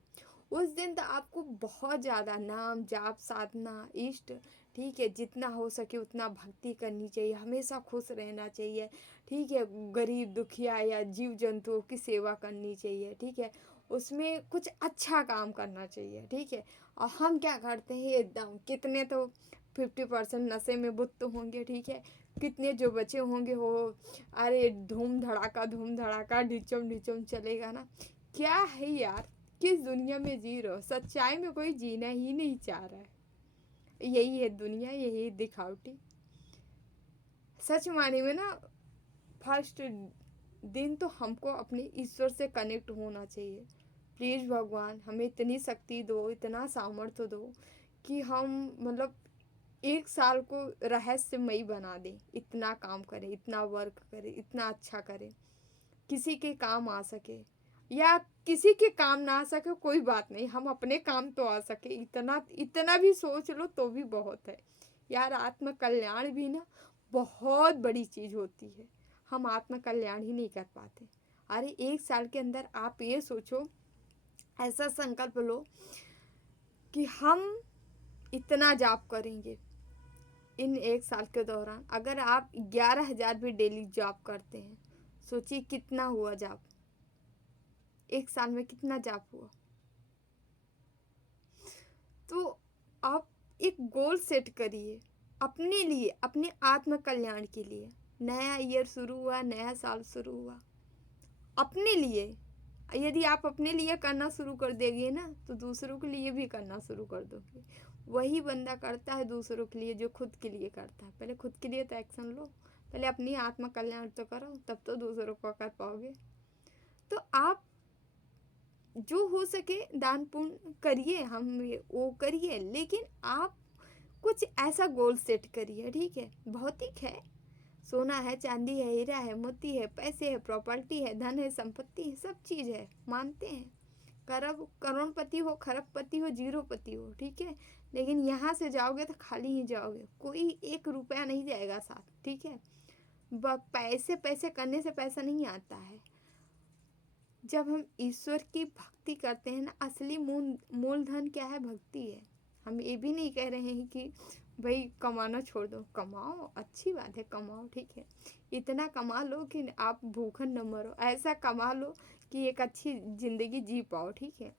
उस दिन तो आपको बहुत ज़्यादा नाम जाप साधना इष्ट, ठीक है, जितना हो सके उतना भक्ति करनी चाहिए, हमेशा खुश रहना चाहिए, ठीक है, गरीब दुखिया या जीव जंतुओं की सेवा करनी चाहिए, ठीक है, उसमें कुछ अच्छा काम करना चाहिए, ठीक है। और हम क्या करते हैं एकदम, कितने तो 50% नशे में बुत होंगे, ठीक है, कितने जो बचे होंगे वो अरे धूम धड़ाका ढिचम ढिचम चलेगा ना। क्या है यार, किस दुनिया में जी रहे हो, सच्चाई में कोई जीना ही नहीं चाह रहा है। यही है दुनिया, यही है दिखावटी। सच माने में ना, फर्स्ट दिन तो हमको अपने ईश्वर से कनेक्ट होना चाहिए। प्लीज़ भगवान हमें इतनी शक्ति दो, इतना सामर्थ्य दो कि हम मतलब एक साल को रहस्यमयी बना दें, इतना काम करें, इतना वर्क करें, इतना अच्छा करें, किसी के काम आ सके, या किसी के काम ना आ सके कोई बात नहीं, हम अपने काम तो आ सके, इतना इतना भी सोच लो तो भी बहुत है यार। आत्म कल्याण भी ना बहुत बड़ी चीज़ होती है, हम आत्म कल्याण ही नहीं कर पाते। अरे एक साल के अंदर आप ये सोचो, ऐसा संकल्प लो कि हम इतना जाप करेंगे इन एक साल के दौरान। अगर आप 11,000 भी डेली जाप करते हैं, सोचिए कितना हुआ जाप, एक साल में कितना जाप हुआ। तो आप एक गोल सेट करिए अपने लिए, अपने आत्म कल्याण के लिए। नया ईयर शुरू हुआ, नया साल शुरू हुआ, अपने लिए। यदि आप अपने लिए करना शुरू कर देंगे ना तो दूसरों के लिए भी करना शुरू कर दोगे। वही बंदा करता है दूसरों के लिए जो खुद के लिए करता है। पहले खुद के लिए तो एक्शन लो, पहले अपनी आत्म कल्याण तो करो, तब तो दूसरों को कर पाओगे। तो आप जो हो सके दान पुण्य करिए, हम वो करिए, लेकिन आप कुछ ऐसा गोल सेट करिए, ठीक है। भौतिक है, सोना है, चांदी है, हीरा है, मोती है, पैसे है, प्रॉपर्टी है, धन है, संपत्ति है, सब चीज़ है, मानते हैं। करोड़पति हो, खरबपति हो, जीरोपति हो, ठीक है, लेकिन यहाँ से जाओगे तो खाली ही जाओगे, कोई 1 रुपया नहीं जाएगा साथ, ठीक है। पैसे पैसे करने से पैसा नहीं आता है। जब हम ईश्वर की भक्ति करते हैं ना, असली मूलधन क्या है, भक्ति है। हम ये भी नहीं कह रहे हैं कि भाई कमाना छोड़ दो, कमाओ, अच्छी बात है, कमाओ, ठीक है, इतना कमा लो कि आप भूखन न मरो, ऐसा कमा लो कि एक अच्छी ज़िंदगी जी पाओ, ठीक है।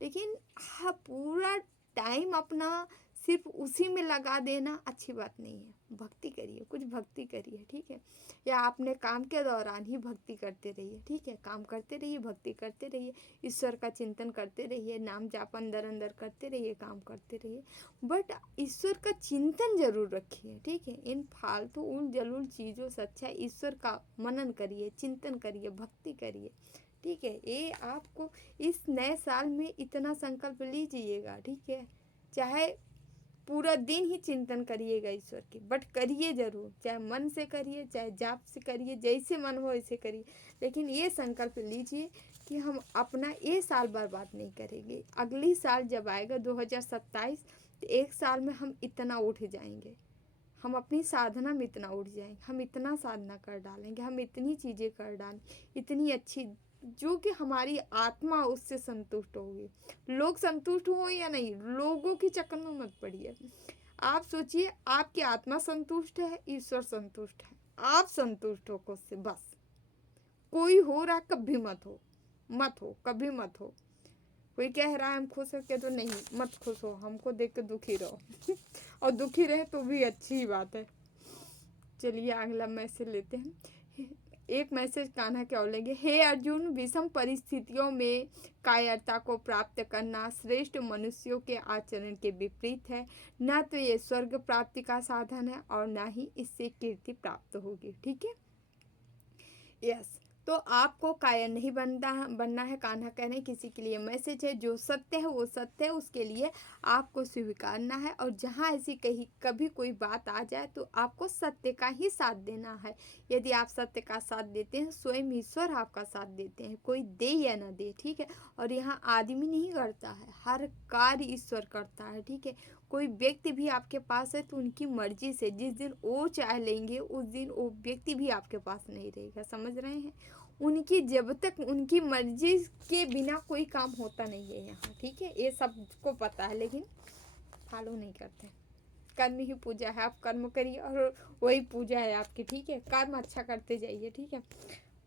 लेकिन हाँ, पूरा टाइम अपना सिर्फ उसी में लगा देना अच्छी बात नहीं है। भक्ति करिए, कुछ भक्ति करिए, ठीक है, या अपने काम के दौरान ही भक्ति करते रहिए, ठीक है, काम करते रहिए, भक्ति करते रहिए, ईश्वर का चिंतन करते रहिए, नाम जाप अंदर अंदर करते रहिए, काम करते रहिए, बट ईश्वर का चिंतन जरूर रखिए, ठीक है। इन फालतू उन जलूल चीज़ों से अच्छा ईश्वर का मनन करिए, चिंतन करिए, भक्ति करिए, ठीक है। ये आपको इस नए साल में इतना संकल्प लीजिएगा, ठीक है। चाहे पूरा दिन ही चिंतन करिएगा ईश्वर की, बट करिए जरूर, चाहे मन से करिए, चाहे जाप से करिए, जैसे मन हो वैसे करिए, लेकिन ये संकल्प लीजिए कि हम अपना ये साल बर्बाद नहीं करेंगे। अगली साल जब आएगा 2027, तो एक साल में हम इतना उठ जाएंगे, हम अपनी साधना में इतना उठ जाएंगे, हम इतना साधना कर डालेंगे, हम इतनी चीज़ें कर डालेंगे, इतनी अच्छी, जो कि हमारी आत्मा उससे संतुष्ट होगी। लोग संतुष्ट हो या नहीं, लोगों के चक्कर में मत पड़िए। आप सोचिए, आपकी आत्मा संतुष्ट है, ईश्वर संतुष्ट है, आप संतुष्ट हो खुद से, बस। कोई हो रहा कभी मत हो, कभी मत हो। कोई कह रहा है हम खुश हो के, तो नहीं, मत खुश हो, हमको देख के दुखी रहो और दुखी रहे तो भी अच्छी बात है। चलिए अगला मैसेज लेते हैं। एक मैसेज कान्हा क्या बोलेंगे, हे अर्जुन, विषम परिस्थितियों में कायरता को प्राप्त करना श्रेष्ठ मनुष्यों के आचरण के विपरीत है। न तो ये स्वर्ग प्राप्ति का साधन है और ना ही इससे कीर्ति प्राप्त होगी, ठीक है। यस, तो आपको कायर नहीं बनना है। कान्हा कह रहे हैं किसी के लिए मैसेज है, जो सत्य है वो सत्य है, उसके लिए आपको स्वीकारना है। और जहाँ ऐसी कभी कोई बात आ जाए तो आपको सत्य का ही साथ देना है। यदि आप सत्य का साथ देते हैं, स्वयं ईश्वर आपका साथ देते हैं, कोई दे या ना दे, ठीक है। और यहाँ आदमी नहीं करता है, हर कार्य ईश्वर करता है, ठीक है। कोई व्यक्ति भी आपके पास है तो उनकी मर्जी से, जिस दिन वो चाह लेंगे उस दिन वो व्यक्ति भी आपके पास नहीं रहेगा, समझ रहे हैं। उनकी जब तक उनकी मर्जी के बिना कोई काम होता नहीं है यहाँ, ठीक है। ये सबको पता है लेकिन फॉलो नहीं करते। कर्म ही पूजा है, आप कर्म करिए और वही पूजा है आपकी, ठीक है। कर्म अच्छा करते जाइए, ठीक है।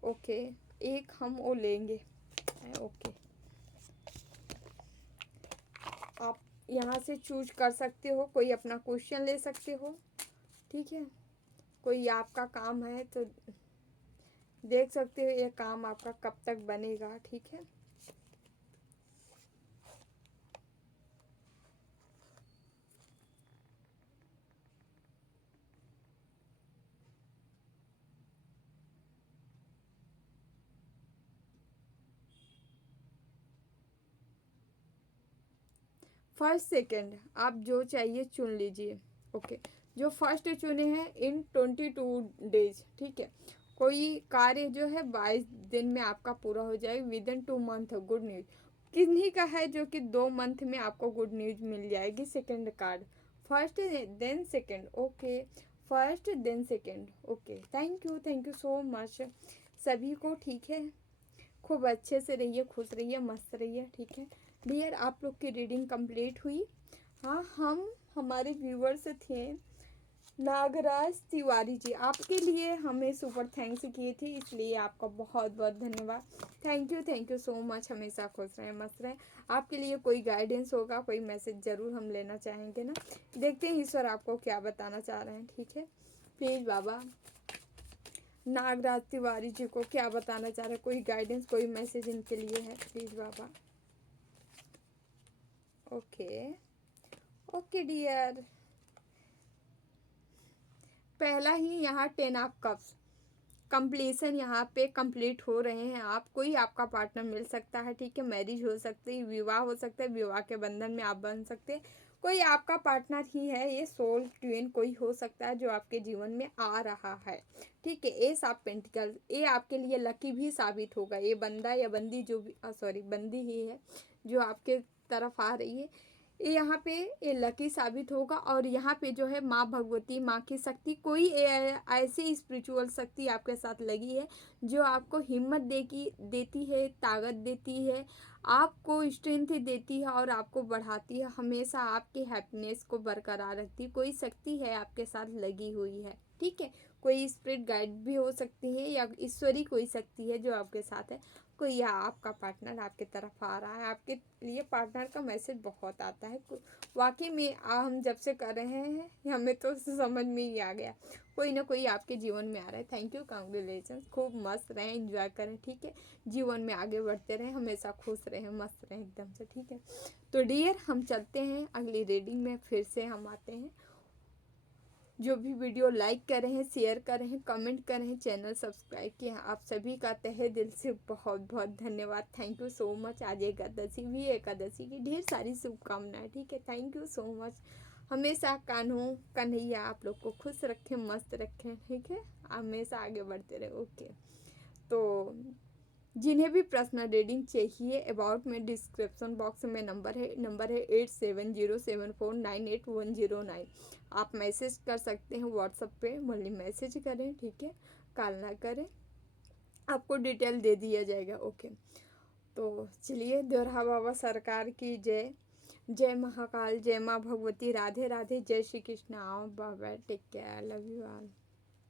ओके, एक हम वो लेंगे। ओके, आप यहाँ से चूज कर सकते हो, कोई अपना क्वेश्चन ले सकते हो, ठीक है। कोई आपका काम है तो देख सकते हो ये काम आपका कब तक बनेगा, ठीक है। फर्स्ट सेकंड आप जो चाहिए चुन लीजिए। ओके, जो फर्स्ट चुने हैं इन 22 डेज, ठीक है। कोई कार्य जो है 22 दिन में आपका पूरा हो जाए, with in 2 month. Good news किन्हीं का है जो कि 2 मंथ में आपको गुड न्यूज मिल जाएगी। Second card, first then second, okay, first then second, okay. Thank you so much सभी को, ठीक है। खूब अच्छे से रहिए, खुश रहिए, मस्त रहिए, ठीक है। डियर, आप लोग की रीडिंग कंप्लीट हुई। हाँ, हमारे व्यूवर्स थे नागराज तिवारी जी, आपके लिए हमें सुपर थैंक्स किए थे, इसलिए आपका बहुत बहुत धन्यवाद। Thank you so much. हमेशा खुश रहें, मस्त रहें। आपके लिए कोई गाइडेंस होगा, कोई मैसेज ज़रूर हम लेना चाहेंगे ना। देखते हैं ईश्वर आपको क्या बताना चाह रहे हैं, ठीक है। प्लीज़ बाबा नागराज तिवारी जी को क्या बताना चाह रहे हैं, कोई गाइडेंस, कोई मैसेज इनके लिए है, प्लीज़ बाबा। ओके, ओके डियर, पहला ही यहाँ 10 ऑफ कप्स कंप्लीशन यहाँ पे कंप्लीट हो रहे हैं। आप कोई आपका पार्टनर मिल सकता है, ठीक है। मैरिज हो सकती है, विवाह हो सकता है, विवाह के बंधन में आप बन सकते हैं। कोई आपका पार्टनर ही है, ये सोल ट्विन कोई हो सकता है जो आपके जीवन में आ रहा है, ठीक है। एस ऑफ पेंटिकल, ये आपके लिए लकी भी साबित होगा। ये बंदा या बंदी जो भी सॉरी बंदी ही है जो आपके तरफ आ रही है, ये यहाँ पे ये लकी साबित होगा। और यहाँ पे जो है माँ भगवती, माँ की शक्ति, कोई ऐसी स्पिरिचुअल शक्ति आपके साथ लगी है जो आपको हिम्मत देती है, ताकत देती है, आपको स्ट्रेंथ देती है और आपको बढ़ाती है, हमेशा आपके हैप्पीनेस को बरकरार रखती है। कोई शक्ति है आपके साथ लगी हुई है, ठीक है। कोई स्पिरिट गाइड भी हो सकती है या ईश्वरी कोई शक्ति है जो आपके साथ है। कोई या आपका पार्टनर आपके तरफ आ रहा है, आपके लिए पार्टनर का मैसेज बहुत आता है। वाकई में हम जब से कर रहे हैं हमें तो समझ में ही आ गया, कोई ना कोई आपके जीवन में आ रहा है। थैंक यू, कांग्रेचुलेशन, खूब मस्त रहें, एंजॉय करें, ठीक है। जीवन में आगे बढ़ते रहें, हमेशा खुश रहें, मस्त रहें एकदम से, ठीक है। तो डियर, हम चलते हैं अगली रीडिंग में, फिर से हम आते हैं। जो भी वीडियो लाइक कर रहे हैं, शेयर कर रहे हैं, कमेंट कर रहे हैं, चैनल सब्सक्राइब किए हैं, आप सभी का तहे दिल से बहुत बहुत धन्यवाद। Thank you so much. आज एकादशी भी, एकादशी की ढेर सारी शुभकामनाएं, ठीक है। Thank you so much. हमेशा कान्हों कन्हैया आप लोग को खुश रखें, मस्त रखें, ठीक है। हमेशा आगे बढ़ते रहे, ओके। तो जिन्हें भी पर्सनल रीडिंग चाहिए, अबाउट में डिस्क्रिप्शन बॉक्स में नंबर है 8707498109। आप मैसेज कर सकते हैं व्हाट्सएप पे, मल्ली मैसेज करें, ठीक है। कॉल ना करें, आपको डिटेल दे दिया जाएगा, ओके। तो चलिए, दोरहा बाबा सरकार की जय। जय महाकाल, जय माँ भगवती, राधे राधे, जय श्री कृष्ण। आओ बाबा, take care, love you all.